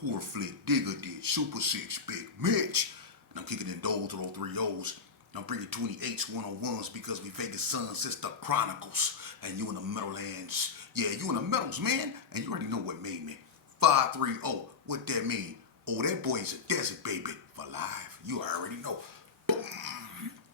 Poor Flick, Digger did, Super Six, Big Mitch. And I'm kicking in those or 3 O's. And I'm bringing 28s, 101s because we Vegas Sun Sister Chronicles. And you in the Meadowlands. Yeah, you in the Meadows, man. And you already know what made me. 530. What that mean? Oh, that boy is a desert baby for life. You already know. Boom.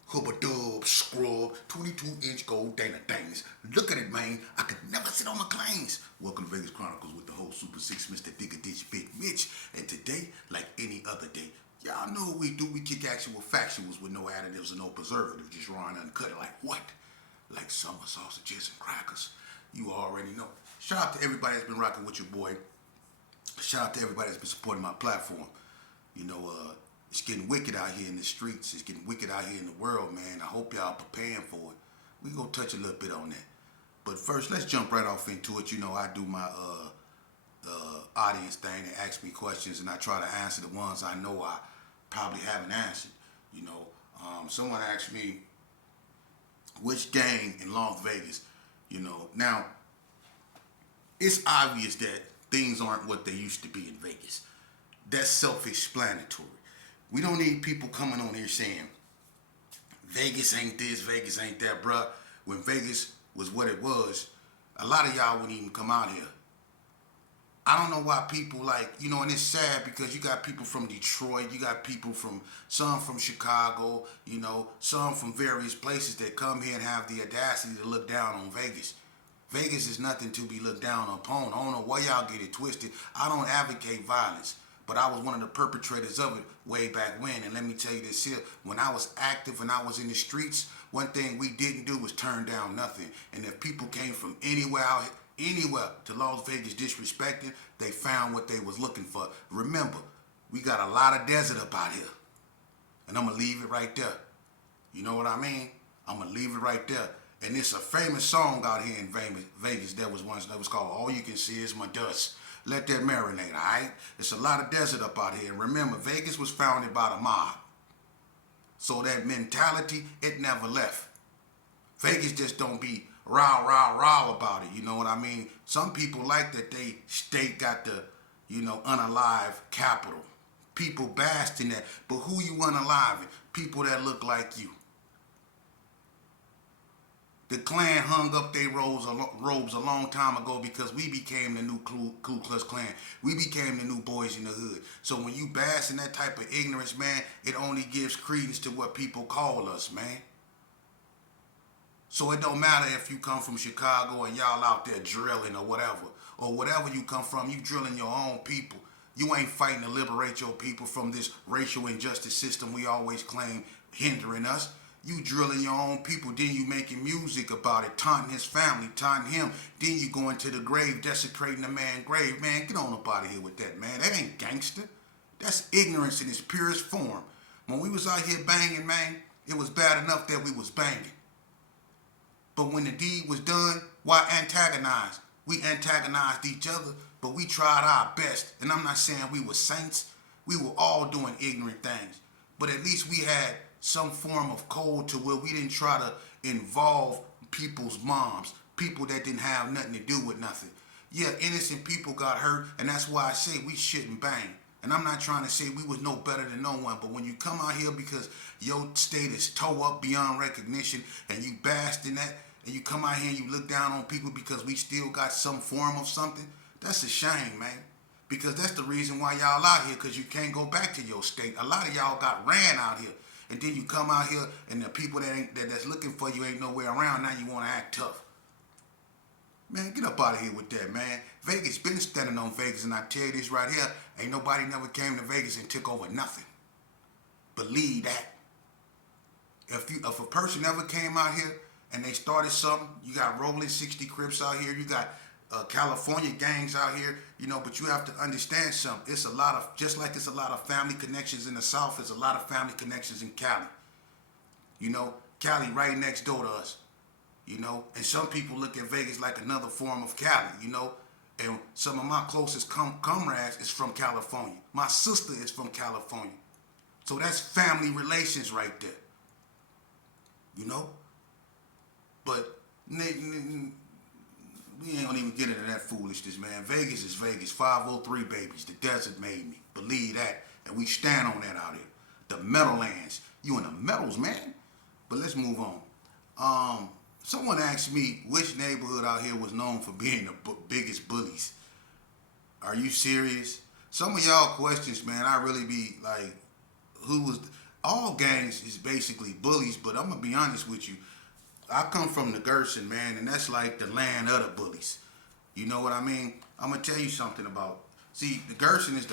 Hubba dub, scrub, 22-inch gold Dana Danes. Look at it, man. I could never sit on my claims. Welcome to Vegas Chronicles with the whole Super Six, Mr. Digger Ditch, Big Mitch. And today, like any other day, y'all know what we do. We kick actual factuals with no additives and no preservatives. Just raw and uncut. Like what? Like summer sausages and crackers. You already know. Shout out to everybody that's been rocking with your boy. Shout out to everybody that's been supporting my platform. You know, it's getting wicked out here in the streets. It's getting wicked out here in the world, man. I hope y'all preparing for it. We gonna touch a little bit on that. But first, let's jump right off into it. You know, I do my audience thing. They ask me questions, and I try to answer the ones I know I probably haven't answered. You know, someone asked me, which gang in Las Vegas? You know, now, it's obvious that things aren't what they used to be in Vegas. That's self-explanatory. We don't need people coming on here saying, Vegas ain't this, Vegas ain't that, bruh. When Vegas was what it was, a lot of y'all wouldn't even come out here. I don't know why people like, you know, and it's sad because you got people from Detroit, you got people some from Chicago, you know, some from various places that come here and have the audacity to look down on Vegas. Vegas is nothing to be looked down upon. I don't know why y'all get it twisted. I don't advocate violence, but I was one of the perpetrators of it way back when. And let me tell you this here, when I was active and I was in the streets, one thing we didn't do was turn down nothing. And if people came from anywhere to Las Vegas disrespecting, they found what they was looking for. Remember, we got a lot of desert up out here. And I'm going to leave it right there. You know what I mean? I'm going to leave it right there. And it's a famous song out here in Vegas that was called All You Can See Is My Dust. Let that marinate, all right? It's a lot of desert up out here. And remember, Vegas was founded by the mob. So that mentality, it never left. Vegas just don't be rah about it. You know what I mean? Some people like that they state got the, you know, unalive capital. People bask in that. But who you unaliving? People that look like you. The Klan hung up their robes a long time ago because we became the new Ku Klux Klan. We became the new boys in the hood. So when you bask in that type of ignorance, man, it only gives credence to what people call us, man. So it don't matter if you come from Chicago and y'all out there drilling or whatever you come from, you drilling your own people. You ain't fighting to liberate your people from this racial injustice system we always claim hindering us. You drilling your own people, then you making music about it, taunting his family, taunting him. Then you going to the grave, desecrating the man's grave. Man, get on up out of here with that, man. That ain't gangster. That's ignorance in its purest form. When we was out here banging, man, it was bad enough that we was banging. But when the deed was done, why antagonize? We antagonized each other, but we tried our best. And I'm not saying we were saints. We were all doing ignorant things. But at least we had some form of code to where we didn't try to involve people's moms, people that didn't have nothing to do with nothing. Yeah, innocent people got hurt, and that's why I say we shouldn't bang. And I'm not trying to say we was no better than no one, but when you come out here because your state is toe up beyond recognition and you bask in that, and you come out here and you look down on people because we still got some form of something, that's a shame, man. Because that's the reason why y'all out here, because you can't go back to your state. A lot of y'all got ran out here. And then you come out here and the people that's looking for you ain't nowhere around. Now you want to act tough. Man, get up out of here with that, man. Vegas been standing on Vegas, and I tell you this right here, ain't nobody never came to Vegas and took over nothing. Believe that. If a person ever came out here and they started something, you got rolling 60 Crips out here, you got California gangs out here, you know, but you have to understand something. It's a lot of, just like it's a lot of family connections in the South, there's a lot of family connections in Cali. You know, Cali right next door to us, you know, and some people look at Vegas like another form of Cali, you know, and some of my closest comrades is from California. My sister is from California. So that's family relations right there, you know, but we ain't gonna even get into that foolishness, man. Vegas is Vegas. 503 babies. The desert made me. Believe that. And we stand on that out here. The Meadowlands. You in the metals, man. But let's move on. Someone asked me which neighborhood out here was known for being the biggest bullies. Are you serious? Some of y'all questions, man, I really be like, who was... All gangs is basically bullies, but I'm going to be honest with you. I come from the Gerson, man, and that's like the land of the bullies. You know what I mean? I'm going to tell you something about... See, the Gerson is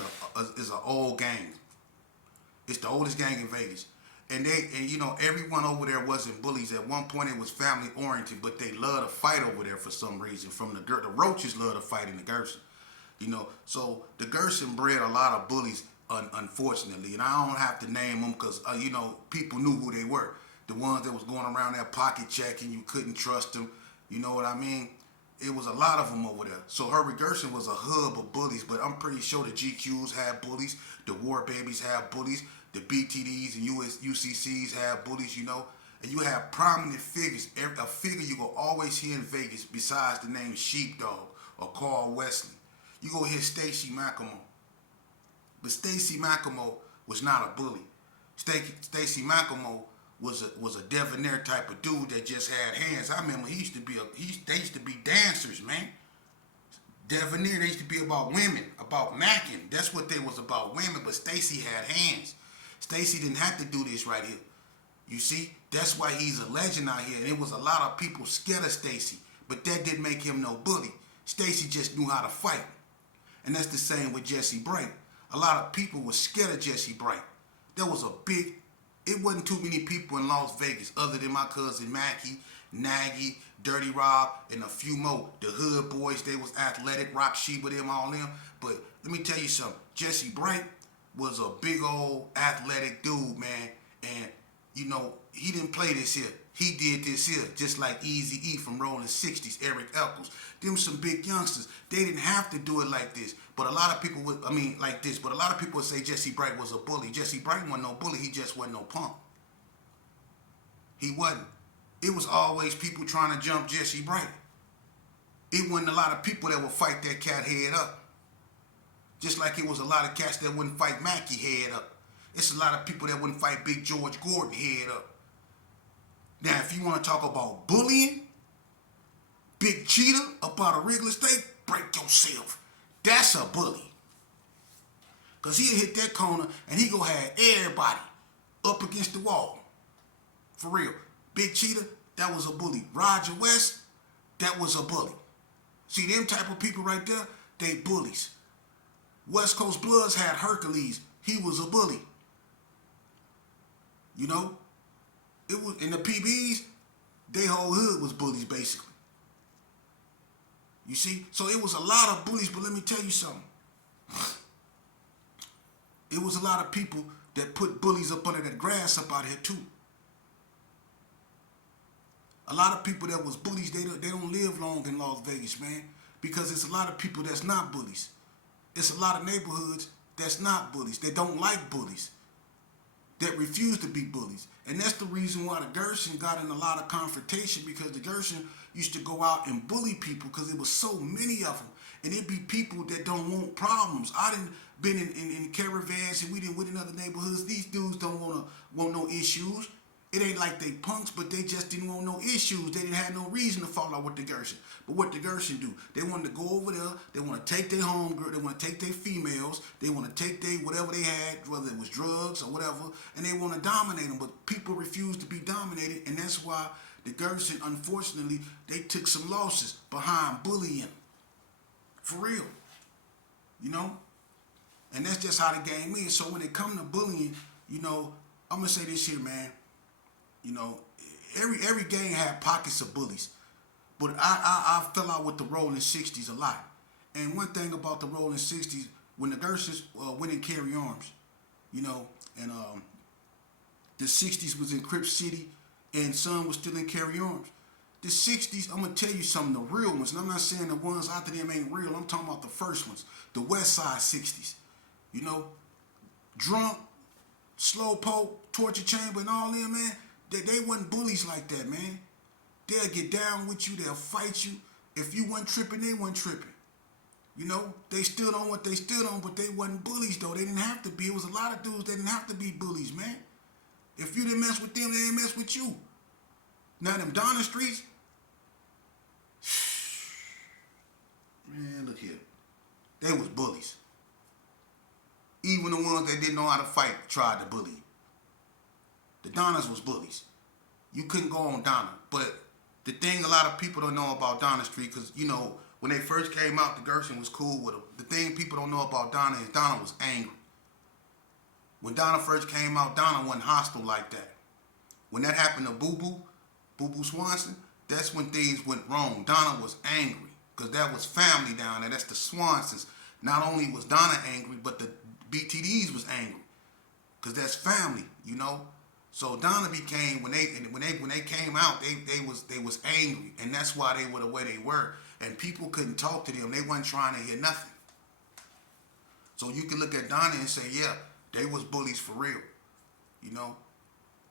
an old gang. It's the oldest gang in Vegas. And you know, everyone over there wasn't bullies. At one point, it was family oriented, but they love to fight over there for some reason. From the Roaches love to fight in the Gerson. You know, so the Gerson bred a lot of bullies, unfortunately. And I don't have to name them because, you know, people knew who they were. The ones that was going around there pocket checking, you couldn't trust them. You know what I mean? It was a lot of them over there. So Herbert Gerson was a hub of bullies, but I'm pretty sure the GQs had bullies, the War Babies had bullies, the BTDs and UCCs had bullies, you know. And you have prominent figures, a figure you will always hear in Vegas besides the name Sheepdog or Carl Wesley. You go hear Stacy Macklemore. But Stacy Macklemore was not a bully. Stacy Macklemore was a debonair type of dude that just had hands. I remember they used to be dancers, man. Debonair, they used to be about women, about macking. That's what they was about, women. But Stacy had hands. Stacy didn't have to do this right here. You see, that's why he's a legend out here. And it was a lot of people scared of Stacy, but that didn't make him no bully. Stacy just knew how to fight. And that's the same with Jesse Bright. A lot of people were scared of Jesse Bright. There was it wasn't too many people in Las Vegas other than my cousin Mackie, Nagy, Dirty Rob, and a few more. The Hood Boys, they was athletic, Rock Sheba, them, all them. But let me tell you something. Jesse Bright was a big old athletic dude, man. And, you know, he didn't play this here. He did this here, just like Eazy-E from Rolling 60s, Eric Eccles. Them some big youngsters. They didn't have to do it like this. But a lot of people would, like this, but a lot of people would say Jesse Bright was a bully. Jesse Bright wasn't no bully, he just wasn't no punk. He wasn't. It was always people trying to jump Jesse Bright. It wasn't a lot of people that would fight that cat head up. Just like it was a lot of cats that wouldn't fight Mackie head up. It's a lot of people that wouldn't fight Big George Gordon head up. Now, if you want to talk about bullying, Big Cheetah up out of Wrigley State, break yourself. That's a bully. Because he'll hit that corner and he gonna have everybody up against the wall. For real. Big Cheetah, that was a bully. Roger West, that was a bully. See, them type of people right there, they bullies. West Coast Bloods had Hercules. He was a bully. You know? It was in the PBs, they whole hood was bullies basically. You see? So it was a lot of bullies, but let me tell you something. It was a lot of people that put bullies up under that grass up out here too. A lot of people that was bullies, they don't live long in Las Vegas, man. Because it's a lot of people that's not bullies. It's a lot of neighborhoods that's not bullies. They don't like bullies. That refuse to be bullies. And that's the reason why the Gerson got in a lot of confrontation, because the Gerson used to go out and bully people because there was so many of them. And it'd be people that don't want problems. I done been in caravans and we done went in other neighborhoods. These dudes don't want no issues. It ain't like they punks, but they just didn't want no issues. They didn't have no reason to fall out with the Gerson. But what the Gerson do? They wanted to go over there. They want to take their homegirl. They want to take their females. They want to take their whatever they had, whether it was drugs or whatever, and they want to dominate them. But people refuse to be dominated, and that's why the Gerson, unfortunately, they took some losses behind bullying. For real. You know? And that's just how the game is. So when it comes to bullying, you know, I'm going to say this here, man. You know, every gang had pockets of bullies. But I fell out with the Rolling 60s a lot. And one thing about the Rolling 60s, when the Gersons went and carry arms, you know, and the 60s was in Crip City and Son was still in carry arms. The 60s, I'm going to tell you something, the real ones, and I'm not saying the ones after them ain't real, I'm talking about the first ones, the West Side 60s. You know, Drunk, Slowpoke, Torture Chamber, and all them, man. They wasn't bullies like that, man. They'll get down with you. They'll fight you. If you wasn't tripping, they wasn't tripping. You know, they stood on what they stood on, but they wasn't bullies though. They didn't have to be. It was a lot of dudes that didn't have to be bullies, man. If you didn't mess with them, they didn't mess with you. Now them Donna streets, man, look here. They was bullies. Even the ones that didn't know how to fight tried to bully you. The Donnas was bullies. You couldn't go on Donna. But the thing a lot of people don't know about Donna Street, because, you know, when they first came out, the Gershon was cool with them. The thing people don't know about Donna is Donna was angry. When Donna first came out, Donna wasn't hostile like that. When that happened to Boo Boo Swanson, that's when things went wrong. Donna was angry because that was family down there. That's the Swansons. Not only was Donna angry, but the BTDs was angry because that's family, you know. So Donna became when they came out, they was angry, and that's why they were the way they were. And people couldn't talk to them. They wasn't trying to hear nothing. So you can look at Donna and say, yeah, they was bullies for real, you know.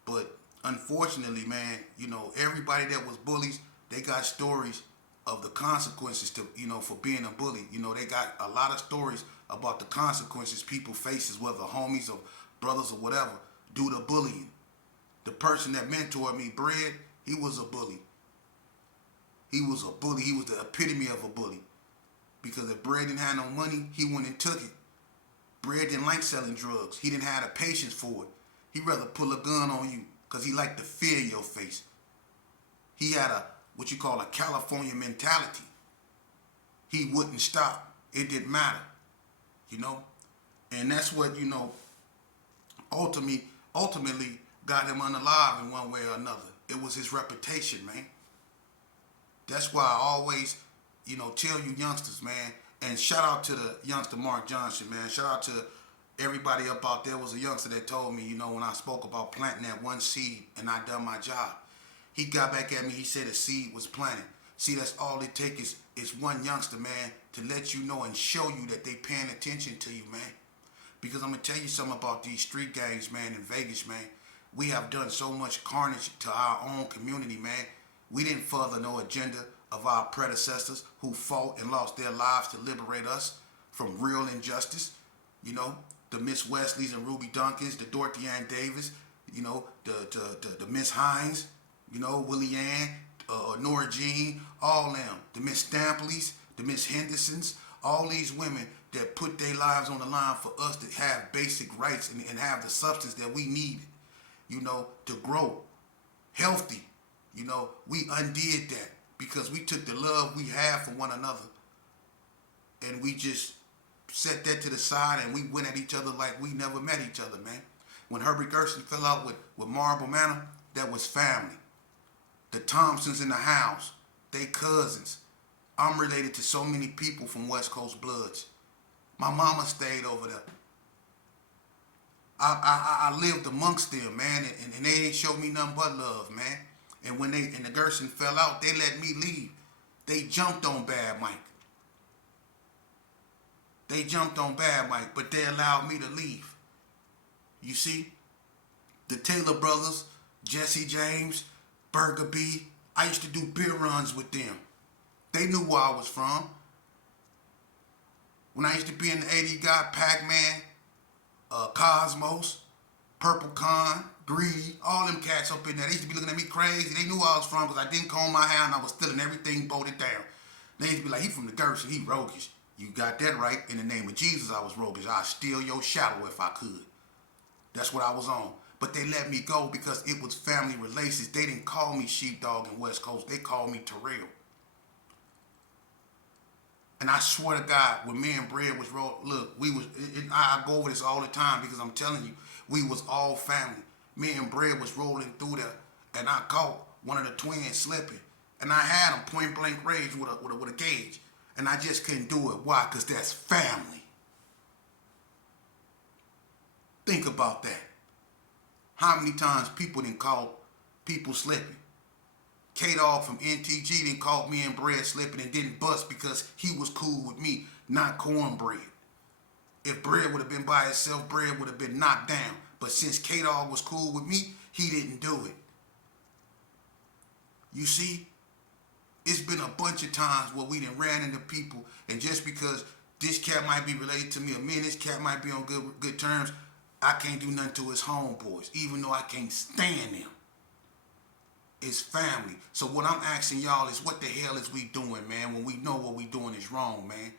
But unfortunately, man, you know, everybody that was bullies, they got stories of the consequences to, you know, for being a bully. You know, they got a lot of stories about the consequences people faces, whether homies or brothers or whatever, due to bullying. The person that mentored me, Bread, he was a bully. He was a bully. He was the epitome of a bully. Because if Bread didn't have no money, he went and took it. Bread didn't like selling drugs. He didn't have the patience for it. He'd rather pull a gun on you because he liked to fear your face. He had what you call a California mentality. He wouldn't stop. It didn't matter, you know. And that's what, you know, ultimately got him unalive in one way or another. It was his reputation, man. That's why I always, you know, tell you youngsters, man, and shout out to the youngster Mark Johnson, man. Shout out to everybody up out there. Was a youngster that told me, you know, when I spoke about planting that one seed and I done my job. He got back at me, he said a seed was planted. See, that's all it takes is one youngster, man, to let you know and show you that they paying attention to you, man. Because I'm going to tell you something about these street gangs, man, in Vegas, man. We have done so much carnage to our own community, man. We didn't further no agenda of our predecessors who fought and lost their lives to liberate us from real injustice. You know, the Miss Wesleys and Ruby Duncans, the Dorothy Ann Davis, you know, the Miss Hines, you know, Willie Ann, Nora Jean, all them, the Miss Stampleys, the Miss Hendersons, all these women that put their lives on the line for us to have basic rights and have the substance that we needed, you know, to grow healthy. You know, we undid that because we took the love we have for one another and we just set that to the side and we went at each other like we never met each other, man. When Herbert Gershon fell out with Marble Manor, that was family. The Thompsons in the house, they cousins. I'm related to so many people from West Coast Bloods. My mama stayed over there. I lived amongst them, man, and they ain't showed me nothing but love, man. And when the Gershon fell out, they let me leave. They jumped on Bad Mike. But they allowed me to leave. You see? The Taylor brothers, Jesse James, Burger B, I used to do beer runs with them. They knew where I was from. When I used to be in the 80 guy, Pac-Man, Cosmos, Purple Con, Greedy, all them cats up in there, they used to be looking at me crazy. They knew where I was from because I didn't comb my hair and I was stealing everything bolted down. They used to be like, he from the Gershon, he roguish. You got that right. In the name of Jesus, I was roguish. I'd steal your shadow if I could. That's what I was on. But they let me go because it was family relations. They didn't call me Sheepdog in West Coast. They called me Terrell. And I swear to God, when me and Bread was look, we was, I go over this all the time because I'm telling you, we was all family. Me and Bread was rolling through there, and I caught one of the twins slipping. And I had him point blank range with a gauge. And I just couldn't do it. Why? Because that's family. Think about that. How many times people didn't call people slipping? K-Dog from NTG didn't call me and Bread slipping and didn't bust because he was cool with me, not Cornbread. If Bread would have been by himself, Bread would have been knocked down. But since K-Dog was cool with me, he didn't do it. You see? It's been a bunch of times where we done ran into people, and just because this cat might be related to me, or me and this cat might be on good terms, I can't do nothing to his homeboys, even though I can't stand them. It's family. So what I'm asking y'all is, what the hell is we doing, man, when we know what we doing is wrong, man?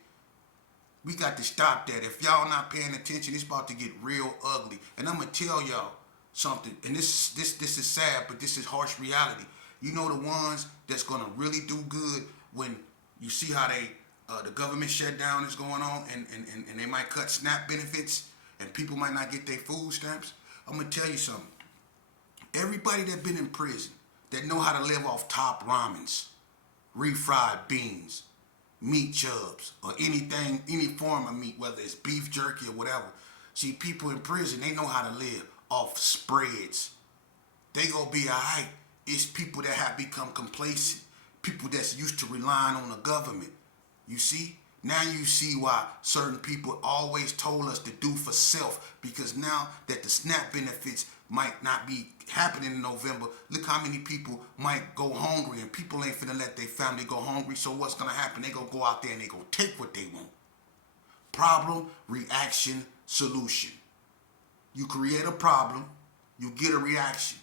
We got to stop that. If y'all not paying attention, it's about to get real ugly. And I'm going to tell y'all something, and this is sad, but this is harsh reality. You know the ones that's going to really do good when you see how the government shutdown is going on, and they might cut SNAP benefits, and people might not get their food stamps? I'm going to tell you something. Everybody that been in prison, that know how to live off top ramens, refried beans, meat chubs, or anything, any form of meat, whether it's beef jerky or whatever. See, people in prison, they know how to live off spreads. They gonna be alright. It's people that have become complacent, people that's used to relying on the government. You see? Now you see why certain people always told us to do for self, because now that the SNAP benefits might not be happening in November, look how many people might go hungry, and people ain't finna let their family go hungry. So what's gonna happen? They gonna go out there and they gonna take what they want. Problem, reaction, solution. You create a problem, you get a reaction.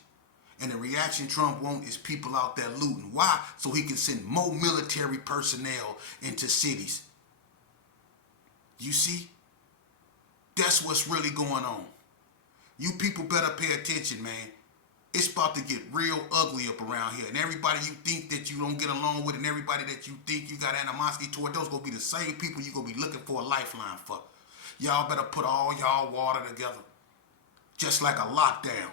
And the reaction Trump wants is people out there looting. Why? So he can send more military personnel into cities. You see? That's what's really going on. You people better pay attention, man. It's about to get real ugly up around here. And everybody you think that you don't get along with, and everybody that you think you got animosity toward, those gonna be the same people you gonna be looking for a lifeline for. Y'all better put all y'all water together. Just like a lockdown.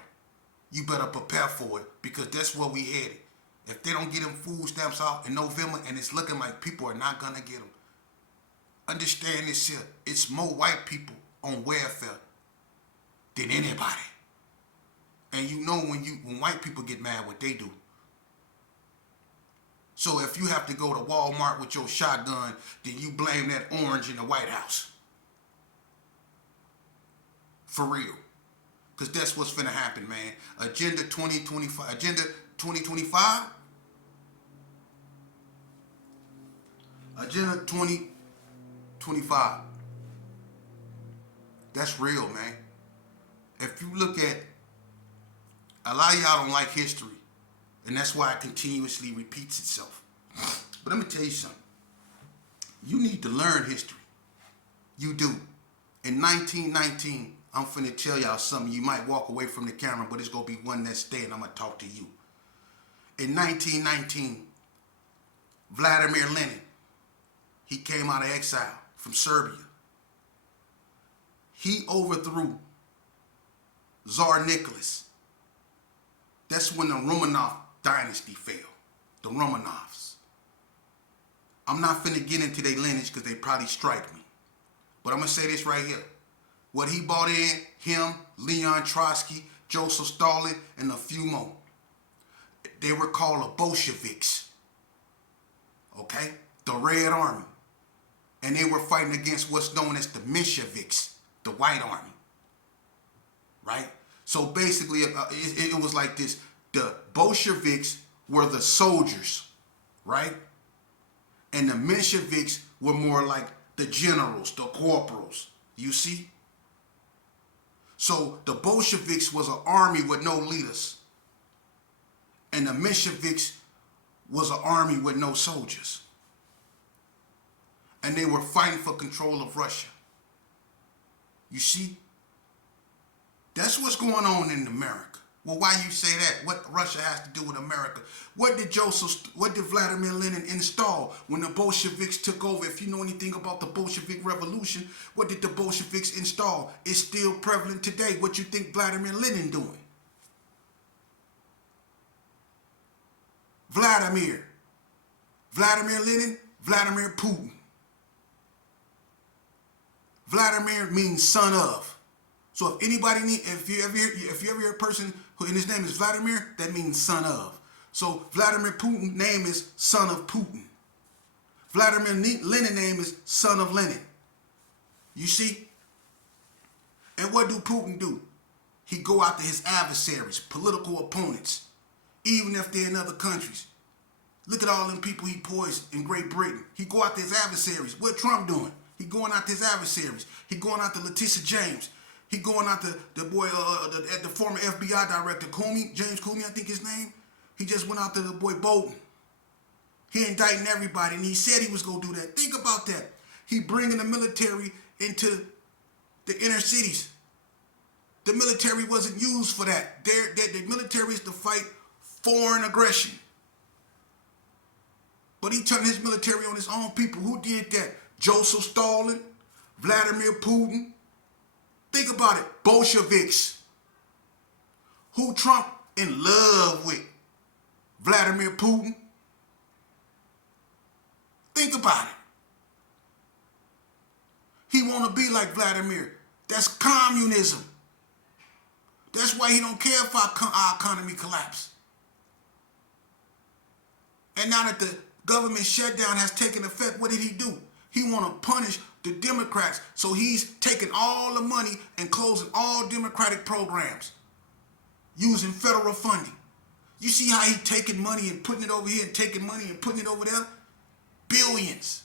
You better prepare for it, because that's where we headed. If they don't get them food stamps out in November, and it's looking like people are not gonna get them, understand this here. It's more white people on welfare than anybody. And you know when white people get mad, what they do. So if you have to go to Walmart with your shotgun, then you blame that orange in the White House. For real. Because that's what's finna happen, man. Agenda 2025. Agenda 2025? Agenda 2025. That's real, man. If you look at, a lot of y'all don't like history, and that's why it continuously repeats itself. But let me tell you something. You need to learn history. You do. In 1919, I'm finna tell y'all something. You might walk away from the camera, but it's gonna be one that stay, and I'm gonna talk to you. In 1919, Vladimir Lenin, he came out of exile from Serbia. He overthrew Tsar Nicholas. That's when the Romanov dynasty fell. The Romanovs. I'm not finna get into their lineage because they probably strike me. But I'm gonna say this right here. What he brought in, him, Leon Trotsky, Joseph Stalin, and a few more. They were called the Bolsheviks. Okay? The Red Army. And they were fighting against what's known as the Mensheviks, the White Army. Right? So basically, it was like this. The Bolsheviks were the soldiers, right? And the Mensheviks were more like the generals, the corporals. You see? So the Bolsheviks was an army with no leaders. And the Mensheviks was an army with no soldiers. And they were fighting for control of Russia. You see? That's what's going on in America. Well, why you say that? What Russia has to do with America? What did Vladimir Lenin install when the Bolsheviks took over? If you know anything about the Bolshevik Revolution, what did the Bolsheviks install? It's still prevalent today. What you think Vladimir Lenin doing? Vladimir Lenin, Vladimir Putin. Vladimir means son of. So if anybody if you ever hear a person who and his name is Vladimir, that means son of. So Vladimir Putin's name is son of Putin. Vladimir Lenin's name is son of Lenin. You see? And what do Putin do? He go after his adversaries, political opponents, even if they're in other countries. Look at all them people he poisoned in Great Britain. He go after his adversaries. What Trump doing? He going after his adversaries. He going after Letitia James. He going after the boy, the former FBI director, James Comey, I think his name. He just went after the boy Bolton. He indicting everybody, and he said he was going to do that. Think about that. He bringing the military into the inner cities. The military wasn't used for that. The military is to fight foreign aggression. But he turned his military on his own people. Who did that? Joseph Stalin, Vladimir Putin. Think about it. Bolsheviks. Who Trump in love with? Vladimir Putin. Think about it. He want to be like Vladimir. That's communism. That's why he don't care if our economy collapse. And now that the government shutdown has taken effect, what did he do? He want to punish the Democrats, so he's taking all the money and closing all Democratic programs using federal funding. You see how he taking money and putting it over here and taking money and putting it over there? Billions.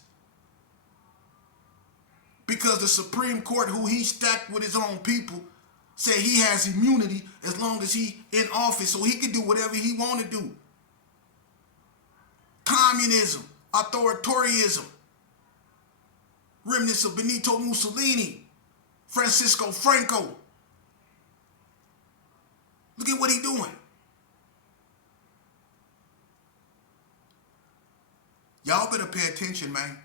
Because the Supreme Court, who he stacked with his own people, said he has immunity as long as he in office, so he can do whatever he want to do. Communism, authoritarianism, remnants of Benito Mussolini, Francisco Franco. Look at what he doing. Y'all better pay attention, man.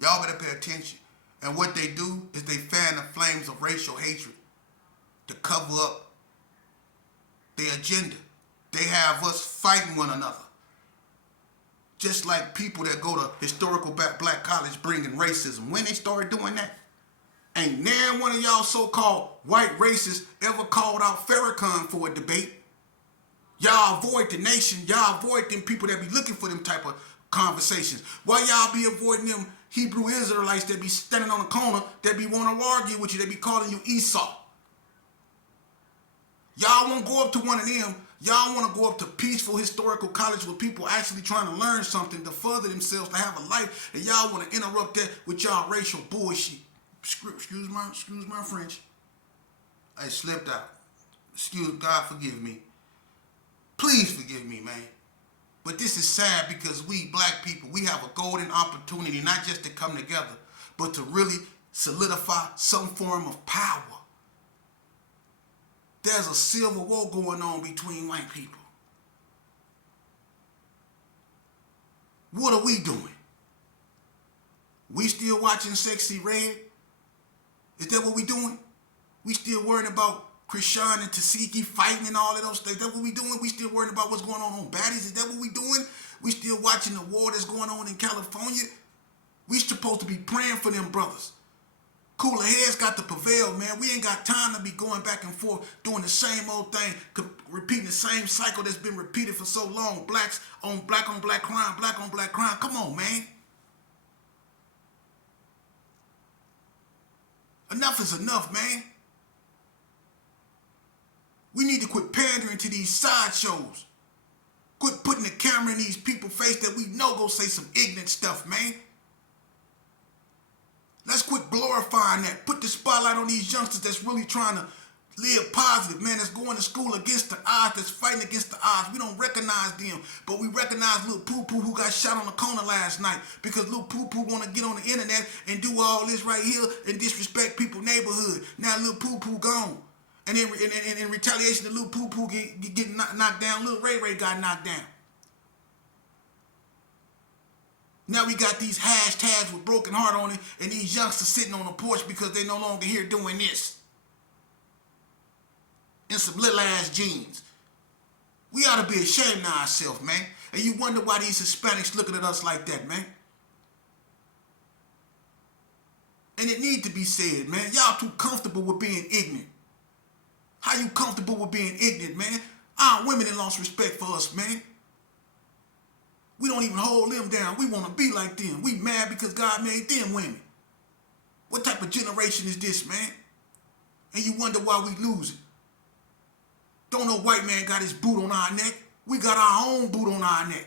Y'all better pay attention. And what they do is they fan the flames of racial hatred to cover up their agenda. They have us fighting one another. Just like people that go to historical black college bringing racism. When they started doing that, ain't never one of y'all so-called white racists ever called out Farrakhan for a debate. Y'all avoid the nation. Y'all avoid them people that be looking for them type of conversations. Why y'all be avoiding them Hebrew Israelites that be standing on the corner that be want to argue with you, that be calling you Esau? Y'all won't go up to one of them. Y'all want to go up to peaceful historical college where people actually trying to learn something to further themselves, to have a life, and y'all want to interrupt that with y'all racial bullshit. Excuse my French. I slipped out. God forgive me. Please forgive me, man. But this is sad because we black people, we have a golden opportunity not just to come together, but to really solidify some form of power. There's a civil war going on between white people. What are we doing? We still watching Sexy Red? Is that what we doing? We still worrying about Krishan and Tasiki fighting and all of those things? Is that what we doing? We still worrying about what's going on baddies? Is that what we doing? We still watching the war that's going on in California? We supposed to be praying for them brothers. Cooler heads got to prevail, man. We ain't got time to be going back and forth doing the same old thing, repeating the same cycle that's been repeated for so long. Black on black crime, black on black crime. Come on, man. Enough is enough, man. We need to quit pandering to these sideshows. Quit putting the camera in these people's face that we know go say some ignorant stuff, man. Let's quit glorifying that. Put the spotlight on these youngsters that's really trying to live positive, man, that's going to school against the odds, that's fighting against the odds. We don't recognize them, but we recognize Lil Poo-Poo who got shot on the corner last night because Lil Poo-Poo want to get on the internet and do all this right here and disrespect people's neighborhood. Now Lil Poo-Poo gone. And in retaliation to Lil Poo-Poo getting knocked down, Lil Ray Ray got knocked down. Now we got these hashtags with broken heart on it and these youngsters sitting on the porch because they no longer here doing this. In some little ass jeans. We ought to be ashamed of ourselves, man. And you wonder why these Hispanics looking at us like that, man. And it need to be said, man. Y'all too comfortable with being ignorant. How you comfortable with being ignorant, man? Our women have lost respect for us, man. We don't even hold them down. We want to be like them. We mad because God made them women. What type of generation is this, man? And you wonder why we losing. Don't no white man got his boot on our neck. We got our own boot on our neck.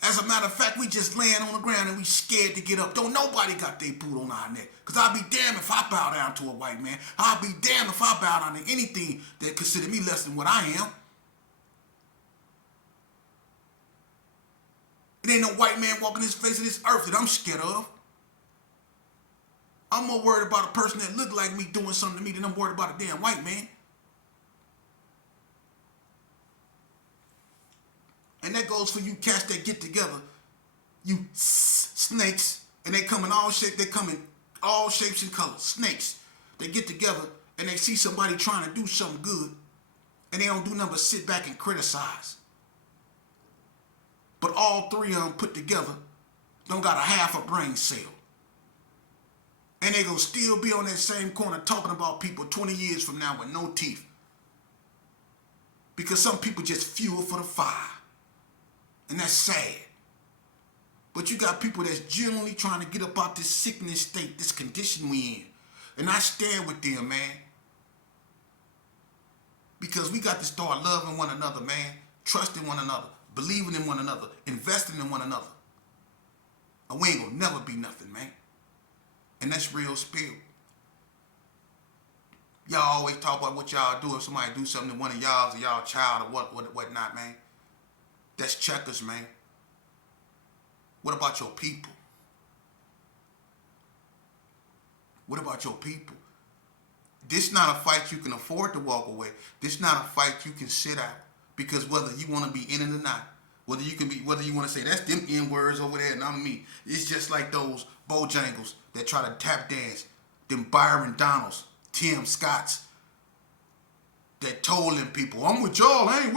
As a matter of fact, we just laying on the ground and we scared to get up. Don't nobody got their boot on our neck. Because I'll be damned if I bow down to a white man. I'll be damned if I bow down to anything that consider me less than what I am. It ain't no white man walking this face of this earth that I'm scared of. I'm more worried about a person that look like me doing something to me than I'm worried about a damn white man. And that goes for you cats that get together, you snakes, and they come in all shapes. They come in all shapes and colors. Snakes. They get together and they see somebody trying to do something good, and they don't do nothing but sit back and criticize. But all three of them put together don't got a half a brain cell. And they gonna still be on that same corner talking about people 20 years from now with no teeth. Because some people just fuel for the fire. And that's sad. But you got people that's genuinely trying to get up out this sickness state, this condition we in. And I stand with them, man. Because we got to start loving one another, man. Trusting one another. Believing in one another. Investing in one another. And we ain't gonna never be nothing, man. And that's real spill. Y'all always talk about what y'all do if somebody do something to one of y'all or y'all child or whatnot, man. That's checkers, man. What about your people? What about your people? This not a fight you can afford to walk away. This not a fight you can sit out. Because whether you want to be in it or not, whether you want to say that's them N-words over there and I'm me. It's just like those Bojangles that try to tap dance, them Byron Donalds, Tim Scotts, that told them people, I'm with y'all, I ain't with